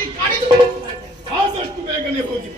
ಮಾಡಿ ಕಡಿದು ಆದಷ್ಟು ಬೇಗನೆ ಹೋಗಿ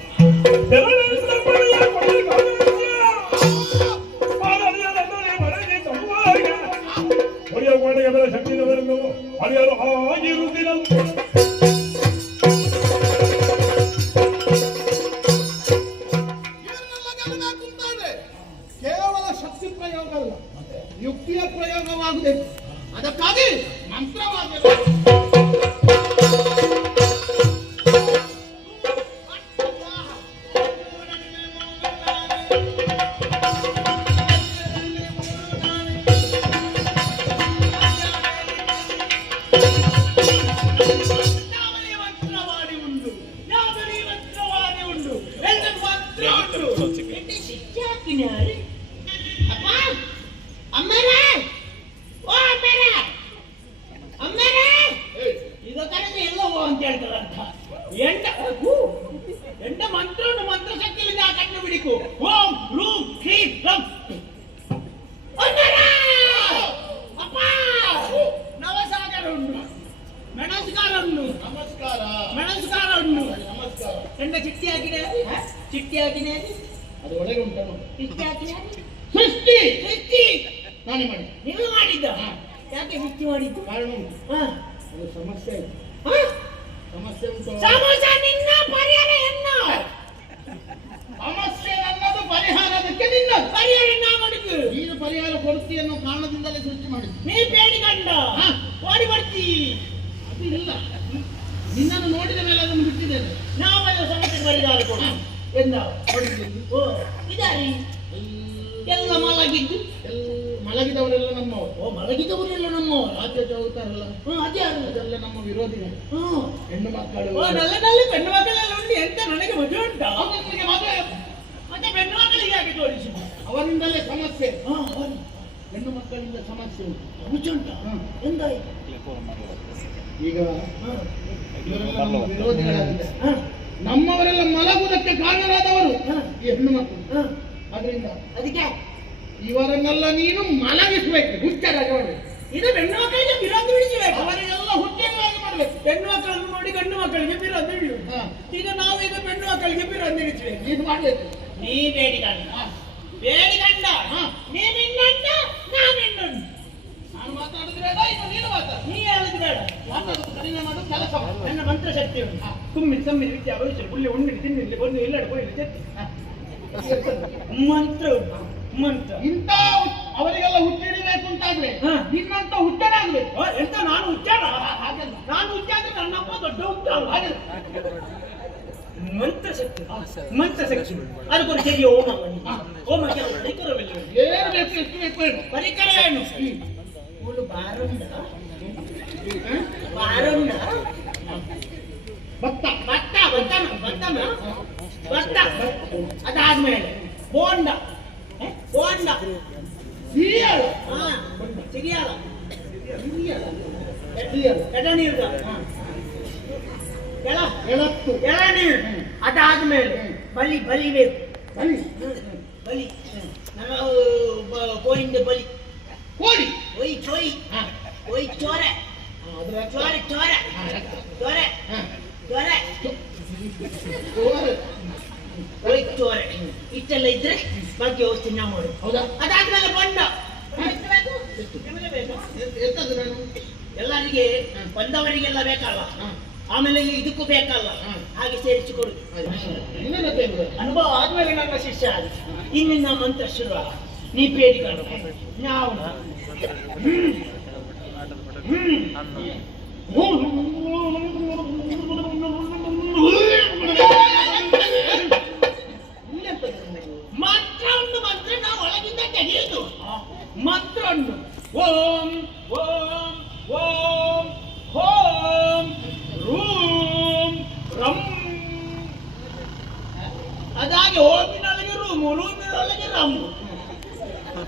ಎಂಡ ಚಿಟ್ಟಿ ಹಾಕಿದೆ ಚಿಟ್ಟಿ ಹಾಕಿದೆ ಅದು ಒಳಗೆ ಉಂಟು. ಚಿಟ್ಟಿ ಹಾಕಿದೆ ಸೃಷ್ಟಿ! ಸೃಷ್ಟಿ! ನಾನೇ ಮಾಡಿ ನೀವು ಮಾಡಿದ್ದ? ಯಾಕೆ ಸೃಷ್ಟಿ ಮಾಡಿದ್ದು? ಕಾರಣ. ಅದು ಸಮಸ್ಯೆ ಹಾ? ಸಮಸ್ಯೆ ಉಂಟು. ಇದಾರಿ ಎಲ್ಲ ಮಲಗಿದ್ದು ಎಲ್ಲ ಮಲಗಿದವರೆಲ್ಲ ನಮ್ಮವರು ಓ ಮಲಗಿದವರೆಲ್ಲ ನಮ್ಮವರು ರಾಜ್ಯ ಚೌತಾರಲ್ಲ ಹ್ಮ್ ಅದೇ ಅದೆಲ್ಲ ನಮ್ಮ ವಿರೋಧಿಗಳು ಹ್ಮ್ ಹೆಣ್ಣು ಮಕ್ಕಳು ಓ ನಲ್ಲ ನಲ್ಲಿ ಹೆಣ್ಣು ಮಕ್ಕಳೆಲ್ಲ ಉಂಟು ಎಂತ ನನಗೆ ಮದುವೆ ಉಂಟಾ ಮದುವೆ ಮತ್ತೆ ಹೆಣ್ಣು ಮಕ್ಕಳಿಗೆ ಯಾಕೆ ತೋರಿಸಿ ಅವರಿಂದಲೇ ಸಮಸ್ಯೆ ಹಾ ಹೆಣ್ಣು ಮಕ್ಕಳಿಂದ ಸಮಸ್ಯೆ ಉಂಟು ಮುಚ್ಚ ಉಂಟಾ. ಎಂದಾಯ್ತು ಈಗ ವಿರೋಧಿಗಳಾಗಿದೆ ಹಾ ನಮ್ಮವರೆಲ್ಲ ಮಲಗುವುದಕ್ಕೆ ಕಾರಣರಾದವರು. ಈ ಹೆಣ್ಣು ಮಕ್ಕಳು. ಅದರಿಂದ ಅದಕ್ಕೆ? ಇವರನ್ನೆಲ್ಲ ನೀನು ಮಲಗಿಸ್ಬೇಕು ಹುಚ್ಚ ಮಾಡಿ ಇದು ಹೆಣ್ಣು ಮಕ್ಕಳಿಗೆ ವಿರೋಧ ಬಿಡಿಸಬೇಕು ಅವರಿಗೆಲ್ಲ ಹುಚ್ಚರವಾಗಿ ಮಾಡ್ಬೇಕು. ಹೆಣ್ಣು ಮಕ್ಕಳನ್ನು ನೋಡಿ ಗಂಡು ಮಕ್ಕಳಿಗೆ ವಿರೋಧ ಹಾ. ಈಗ ನಾವು ಈಗ ಹೆಣ್ಣು ಮಕ್ಕಳಿಗೆ ವಿರೋಧ ಹಿಡಿಸಬೇಕು ನೀನು ಮಾಡ್ಬೇಕು. ನೀ ಬೇಡಿಗಂಡ ಬೇಡಿಗಂಡ. ನೀ ನಿನ್ನಣ್ಣ ನಾನು ನಿನ್ನಣ್ಣ ನೀ ಹೇಳುದು ಬೇಡ. ಮಾತಾಡುದು ಕಡಿಮೆ ಮಾಡು ಕೆಲಸ. ನನ್ನ ಮಂತ್ರ ಶಕ್ತಿ ಉಂಟು. ಸಮ್ಮಿನ ವಿದ್ಯಾ ಭವಿಷ್ಯ ಉಳ್ಳಿ ಉಂಡಿನ ತಿನ್ನಿಲ್ಲಿ ಬಂದು ಎಲ್ಲಾಡು ಹೋಗಿ ಚೆತ್ತಿ ಮಂತ್ರ ಮಂತ್ರ. ಇಂಥ ಅವರಿಗೆಲ್ಲ ಹುಟ್ಟಿಡಬೇಕು ಅಂತಾದ್ರೆ ಹಾ. ನಿನ್ನಂತ ಹುಟ್ಟರಾಗ್ಬೇಕು ಓ, ಎಂತ ನಾನು ಉಚ್ಚಾರ ಹಾಗಲ್ಲ. ನಾನು ಹುಚ್ಚಾದ್ರೆ ನನ್ನಪ್ಪ ದೊಡ್ಡ ಉಚ್ಚಾರ ಹಾಗೆ ಮಂತ್ರ ಶಕ್ತಿ. ಮಂತ್ರ ಶಕ್ತಿ. ಅದಕ್ಕೊಂದು ಹೇಗೆ ಓಮ ಓಮ ಪರಿಕರವಿಲ್ಲ ಏನು ಬೇಕು ಎಷ್ಟು ಬೇಕು ಪರಿಕರ ಏನು? ಬಾರುಂಡ ಭತ್ತ ಭತ್ತ ಭತ್ತನ ಭತ್ತನ ಭತ್ತ ಅದಾದ್ಮೇಲೆ ಬೋಂಡ ಹ? ಬೋಂಡ ಸೀಯಳು ಹಾ ಸಿರಿಯಾಲ ಸೀಯಳು ಎಡನೀರ್ದ ಎಳ ಎಳತ್ತು ಎಳನೀರು ಅದಾದ್ಮೇಲೆ ಬಲಿ ಬಲಿ ಬೇಕು ಬಲಿ ಬಲಿ ನಮ್ಮ ಕೋಯಿಂದ ಬಲಿ ಕೋಳಿ ಒಯ್ ಚೋಯ್ ಹಾ. ಒಯ್ ಚೋರೆ ಇಷ್ಟೆಲ್ಲ ಇದ್ರೆ ಬಾಕಿ ವ್ಯವಸ್ಥೆ ನಾವು ಹೌದಾ ಅದಾದ್ಮೇಲೆ ಬಣ್ಣ ಎಲ್ಲರಿಗೆ ಬಂದವರಿಗೆಲ್ಲ ಬೇಕಲ್ಲ ಆಮೇಲೆ ಇದಕ್ಕೂ ಬೇಕಲ್ಲ ಹಾಗೆ ಸೇರಿಸಿಕೊಡು ಅನುಭವ ಆದ್ಮೇಲೆ ನನ್ನ ಶಿಷ್ಯ ಇನ್ನಿನ ಮಂತ್ರ ಶುರು. ನೀ ಬೇಡಿಕೊಂಡು ನಾವು. ಮಂತ್ರ ಉಂಟು ಮಂತ್ರ ನಾವು ಒಳಗಿಂದ ತೆಗೆಯೋದು. ಮಾತ್ರ ಉಂಟು ಓಂ ಓಂ ಓಂ ಹೋಂ ರೂಂ ರಂ. ಅದಾಗಿ ಓಮಿನೊಳಗೆ ರೂಮು ರೂಮಿನೊಳಗೆ ರಮ್ಮು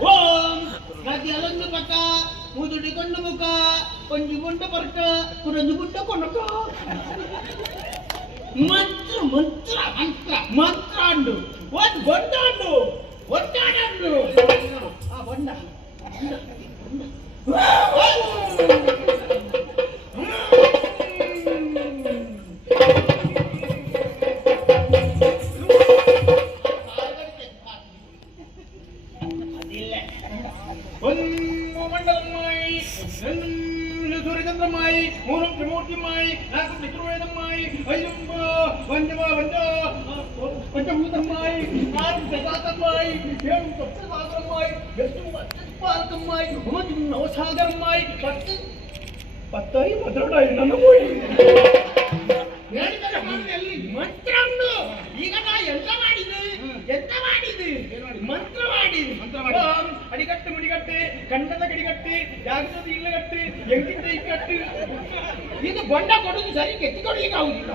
ಓಂ ನದಿಯಲೊಂದು ಪಕ್ಕ ಮುದುಡಿಕೊಂಡು ಮುಖ ಕೊಂಜುಗುಂಟ ಪರಟ ಕುರಂಜುಗುಂಟ ಕೊನಕ ಮಂತ್ರ ಮಂತ್ರ ಮಂತ್ರ ಮಂತ್ರ ಅಂಡು ಒಂದ್ ಬೊಂಡ ಅಂಡು ಒಟ್ಟಾಡಂಡು ಆ ಬೊಂಡ ಬೊಂಡ. ಹೈರಮ್ಮ ವಂಜಮ್ಮ ವಂಜಮ್ಮ ಪಟ್ಟ ಮೂತಮ್ಮಾಯಿ ಕಾರು ಸಜಾತಮ್ಮಾಯಿ ಭೀರು ಕಷ್ಟದಾಗರಮ್ಮಾಯಿ ಬೆಟ್ಟು ಮತ್ತು ಪಾர்க்கಮ್ಮಾಯಿ ಭೂದಿನೋಸಾಗರಮ್ಮಾಯಿ ಪತ್ತ ಪತ್ತೆಯ ಮೊದಲು ಇದ್ದಣ್ಣ ಹೋಗಿ ಏನು ಕರೆ ಹೊನ್ನ ಈಗ ನಾ ಎನ್ನ ಮಾಡಿದೀ? ಎನ್ನ ಮಾಡಿದೀ? ಮಂತ್ರ ಮಾಡಿ. ಮಂತ್ರ ಮಾಡಿ. ಮಾಡಿದೆ ಓಂ ಅಡಿಗಟ್ಟು ಮುಡಿಗಟ್ಟೆ ಕಣ್ಣದ ಗಡಿಗಟ್ಟೆ ಯಾಗದ ಇಲ್ಲಗಟ್ಟೆ ಎಂಗಿದ್ದ ಇಕ್ಕಟ್ಟು. ಇದು ಬೊಂಡ ಕೊಡೋದು ಸರಿ, ಕೆತ್ತಿ ಕೊಡ್ಲಿಕ್ಕೆ ಆಗುದಿಲ್ಲ.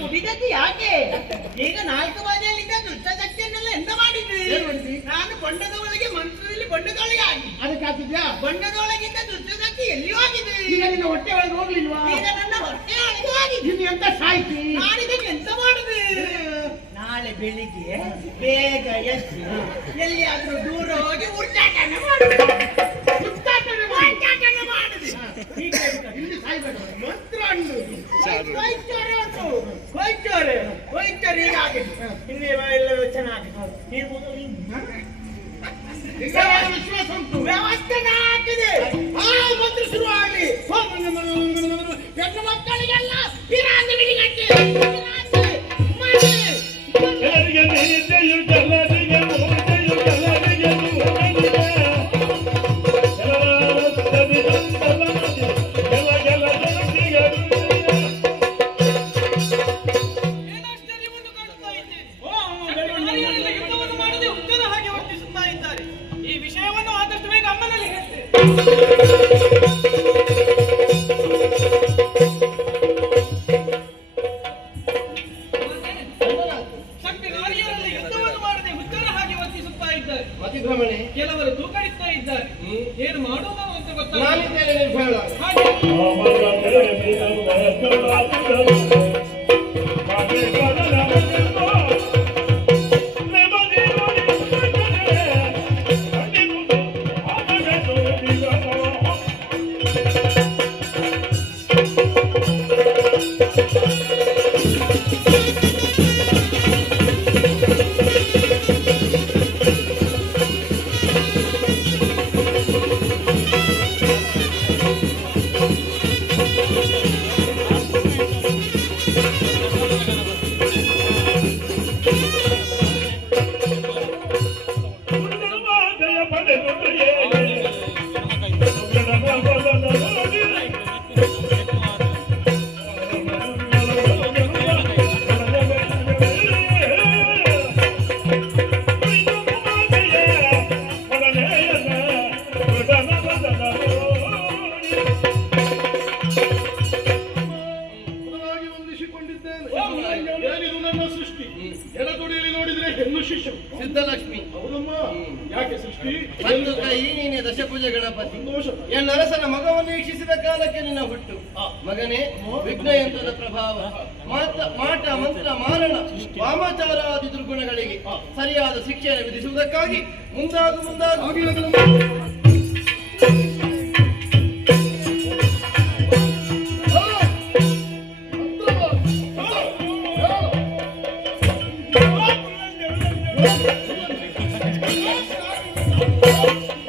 ಕುಡಿದದ್ದು ಯಾಕೆ? ಈಗ ನಾಲ್ಕು ಬಾರಿಯಲ್ಲಿದ್ದ ದುಷ್ಟಶಕ್ತಿಯನ್ನೆಲ್ಲ ಎಂತ ಮಾಡಿದ್ರಿ? ನಾನು ಬಂಡದೊಳಗೆ ಮಂತ್ರದಲ್ಲಿ ಬಣ್ಣದೊಳಗೆ ಆಗಿ. ಅದಕ್ಕೆ ಹಾಕಿದ್ಯಾ? ಬಣ್ಣದೊಳಗಿದ್ದ ದುಷ್ಟಶಕ್ತಿ ಎಲ್ಲಿಯೂ ಆಗಿದೆ. ಈಗ ನಿನ್ನ ಹೊಟ್ಟೆ ಒಳಗೆ ಹೋಗ್ಲಿಲ್ವಾ? ಈಗ ನನ್ನ ಹೊಟ್ಟೆ ಒಳಗೆ ಹೋಗಿದ್ದೀನಿ ಅಂತ ಎಂತ ಸಾಯ್ತಿ? ನಾನಿದಕ್ಕೆ ಎಂತ ಮಾಡುದು? ನಾಳೆ ಬೆಳಿಗ್ಗೆ ಬೇಗ ಎದ್ದು ಎಲ್ಲಿಯಾದ್ರೂ ದೂರ ಹೋಗಿ ಉಚ್ಚಾಟನೆ ಮಾಡುದು ಉಚ್ಚಾಟನೆ ಉಚ್ಚಾಟನೆ ಮಾಡುದು ಈಗ ಇಲ್ಲಿ ಸಾಯ್ಬೇಡ ಕೊಯ್ಚೋರೆ ಕೊಯ್ಚೋರೆ ಈಗ ಆಗಿದೆ ಇನ್ನೇ ಎಲ್ಲ ಚೆನ್ನಾಗಿದೆ ಈಗ ವಿಶ್ವಾಸ ಉಂಟು ವ್ಯವಸ್ಥೆ ಹಾಕಿದೆ ಆ ಮಂತ್ರ ಶುರು ಆಗಲಿ ಹೆಣ್ಣು ಮಕ್ಕಳಿಗೆಲ್ಲ ಎಡತೊಡೆಯಲ್ಲಿ ನೋಡಿದ್ರೆ ಹೆಣ್ಣು ಶಿಷ್ಯ ಸಿದ್ಧಲಕ್ಷ್ಮಿ. ಹೌದಮ್ಮ. ಯಾಕೆ ಸೃಷ್ಟಿ? ಒಂದು ಕೈ ನೀನೆ ದಶಭುಜ ಗಣಪತಿ ಸಂತೋಷ. ಎನ್ನರಸನ ಮಗವನ್ನು ವೀಕ್ಷಿಸಿದ ಕಾಲಕ್ಕೆ ನಿನ್ನ ಹುಟ್ಟು. ಮಗನೇ ವಿಘ್ನಯಂತ್ರದ ಪ್ರಭಾವ. ಮಾತ ಮಾಟ ಮಂತ್ರ ಮಾರಣ ವಾಮಾಚಾರಾದಿ ದುರ್ಗುಣಗಳಿಗೆ ಸರಿಯಾದ ಶಿಕ್ಷೆಯನ್ನು ವಿಧಿಸುವುದಕ್ಕಾಗಿ ಮುಂದಾಗು ಮುಂದಾಗು Música